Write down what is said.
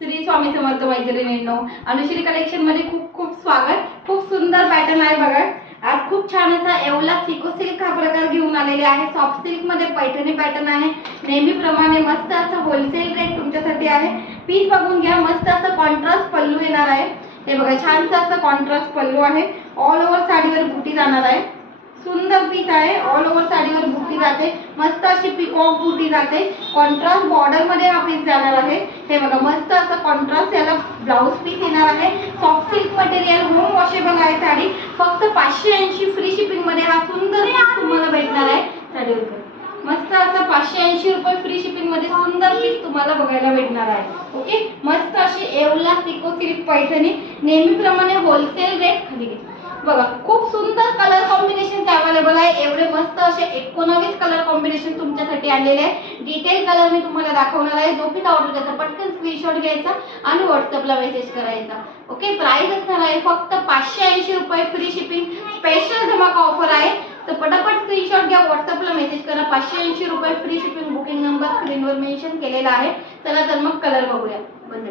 श्री स्वामी समर्थ मैत्रिणींनो, अनुश्री कलेक्शन मध्ये खूप खूप स्वागत। खूप सुंदर पॅटर्न आहे बघा। आज खूप छान असा येवला सिको सिल्क हा प्रकार घेऊन आलेले आहे। सॉफ्ट सिल्क मध्ये पैठणी पॅटर्न आहे। नेहमीप्रमाणे मस्त असं होलसेल रेट तुमच्यासाठी आहे। पीस बघून घ्या, मस्त असं कॉन्ट्रास्ट पल्लू येणार आहे। हे बघा, छानसा असं कॉन्ट्रास्ट पल्लू आहे। ऑल ओव्हर साडीवर बुटी जाणार आहे। सुंदर पीस आहे। ऑल ओव्हर साडीवर बुटी जाते, मस्त अशी पिकॉक बुटी जाते। कॉन्ट्रास्ट बॉर्डर मध्ये हा पीस जाणार आहे। हे बघा, मस्त असं कॉन्ट्रास्ट याला ब्लाउज पीस येणार आहे। Soft silk material, home washable आहे साडी। फक्त 580 फ्री शिपिंग मध्ये हा सुंदर पीस तुम्हाला भेटणार आहे साडीवर। मस्त असं 580 रुपये फ्री शिपिंग मध्ये सुंदर पीस तुम्हाला बघायला भेटणार आहे। ओके, मस्त अशी येवला सिको सिल्क पैठणी, नेहमीप्रमाणे होलसेल रेट खाली बघा। खूप सुंदर कलर कॉम्बिनेशन अवेलेबल आहे। एवढे मस्त असे 19 कलर कॉम्बिनेशन तुमच्यासाठी आलेले आहे। डिटेल कलर मी तुम्हाला दाखवणार आहे। जो पीस ऑर्डर करायचा पटकन स्क्रीनशॉट घ्यायचा आणि व्हॉट्सअपला मेसेज करायचा। ओके, प्राइस असणार आहे फक्त 580 रुपये फ्री शिपिंग। स्पेशल धमाका ऑफर आहे, तर पटापट स्क्रीनशॉट घ्या, व्हॉट्सअपला मेसेज करा। 580 रुपये फ्री शिपिंग। बुकिंग नंबर स्क्रीनवर मेन्शन केलेला आहे। चला तर मग कलर बघूया। बंद